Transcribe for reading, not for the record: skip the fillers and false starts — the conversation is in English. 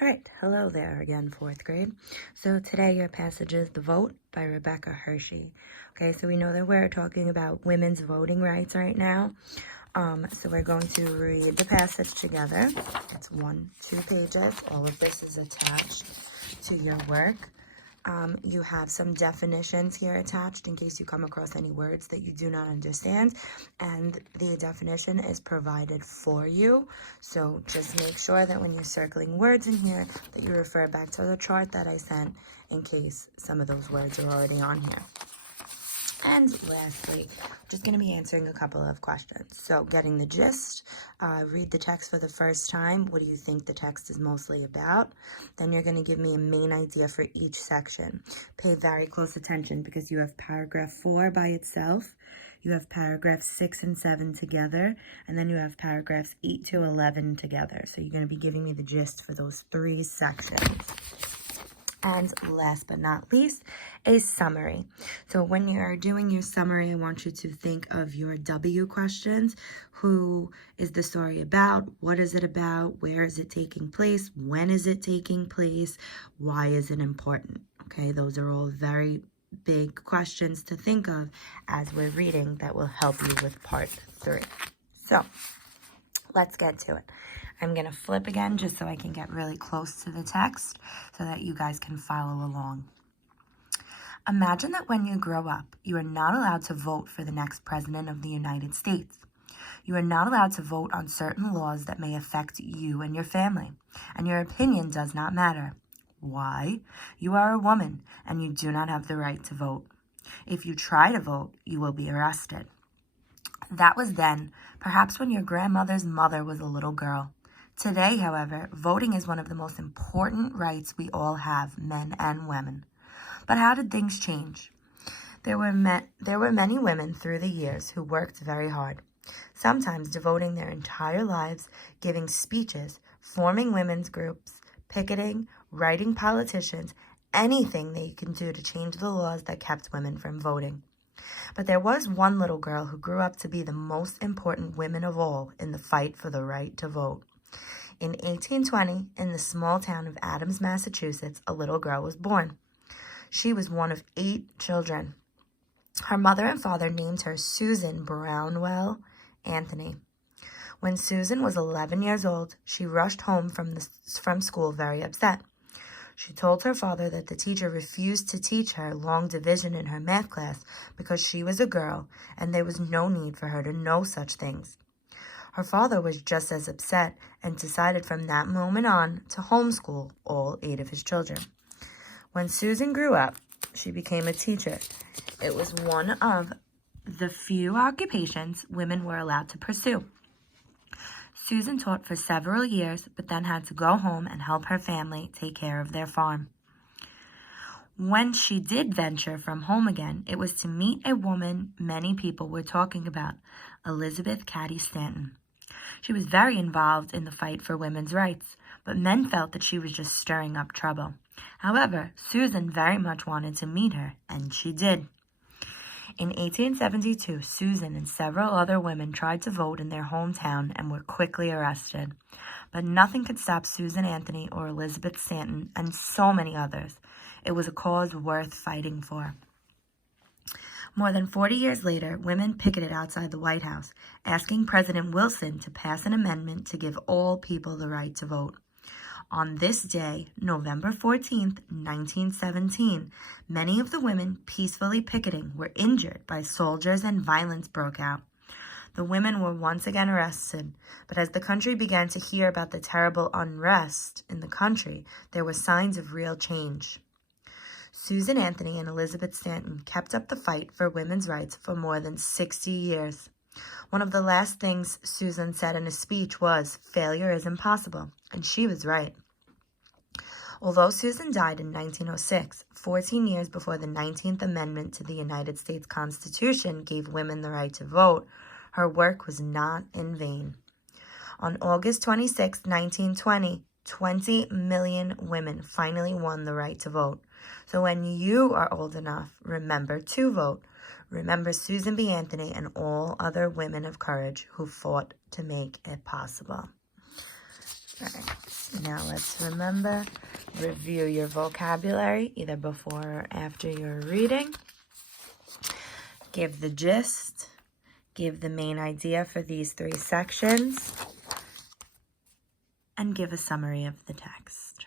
All right, hello there again, fourth grade. So today your passage is The Vote by Rebecca Hershey. Okay, so we know that we're talking about women's voting rights right now. So we're going to read the passage together. It's 2 pages. All of this is attached to your work. You have some definitions here attached in case you come across any words that you do not understand, and the definition is provided for you. So just make sure that when you're circling words in here that you refer back to the chart that I sent in case some of those words are already on here. And lastly, I'm just going to be answering a couple of questions. So getting the gist, read the text for the first time. What do you think the text is mostly about? Then you're going to give me a main idea for each section. Pay very close attention because you have paragraph 4 by itself. You have paragraphs 6 and 7 together, and then you have paragraphs 8 to 11 together. So you're going to be giving me the gist for those 3 sections. And last but not least, a summary. So when you are doing your summary, I want you to think of your W questions. Who is the story about? What is it about? Where is it taking place? When is it taking place? Why is it important? Okay, those are all very big questions to think of as we're reading that will help you with part 3. So let's get to it. I'm going to flip again just so I can get really close to the text so that you guys can follow along. Imagine that when you grow up, you are not allowed to vote for the next president of the United States. You are not allowed to vote on certain laws that may affect you and your family, and your opinion does not matter. Why? You are a woman, and you do not have the right to vote. If you try to vote, you will be arrested. That was then, perhaps when your grandmother's mother was a little girl. Today, however, voting is one of the most important rights we all have, men and women. But how did things change? There were many women through the years who worked very hard, sometimes devoting their entire lives giving speeches, forming women's groups, picketing, writing politicians, anything they can do to change the laws that kept women from voting. But there was one little girl who grew up to be the most important women of all in the fight for the right to vote. In 1820, in the small town of Adams, Massachusetts, a little girl was born. She was one of 8 children. Her mother and father named her Susan Brownwell Anthony. When Susan was 11 years old, she rushed home from school very upset. She told her father that the teacher refused to teach her long division in her math class because she was a girl and there was no need for her to know such things. Her father was just as upset and decided from that moment on to homeschool all 8 of his children. When Susan grew up, she became a teacher. It was one of the few occupations women were allowed to pursue. Susan taught for several years, but then had to go home and help her family take care of their farm. When she did venture from home again, it was to meet a woman many people were talking about, Elizabeth Cady Stanton. She was very involved in the fight for women's rights, but men felt that she was just stirring up trouble. However, Susan very much wanted to meet her, and she did. In 1872, Susan and several other women tried to vote in their hometown and were quickly arrested. But nothing could stop Susan Anthony or Elizabeth Stanton and so many others. It was a cause worth fighting for. More than 40 years later, women picketed outside the White House, asking President Wilson to pass an amendment to give all people the right to vote. On this day, November 14th, 1917, many of the women peacefully picketing were injured by soldiers and violence broke out. The women were once again arrested, but as the country began to hear about the terrible unrest in the country, there were signs of real change. Susan Anthony and Elizabeth Stanton kept up the fight for women's rights for more than 60 years. One of the last things Susan said in a speech was, "Failure is impossible," and she was right. Although Susan died in 1906, 14 years before the 19th Amendment to the United States Constitution gave women the right to vote, her work was not in vain. On August 26, 1920, 20 million women finally won the right to vote. So when you are old enough, remember to vote. Remember Susan B. Anthony and all other women of courage who fought to make it possible. All right. Now let's remember, review your vocabulary either before or after your reading. Give the gist. Give the main idea for these 3 sections. And give a summary of the text.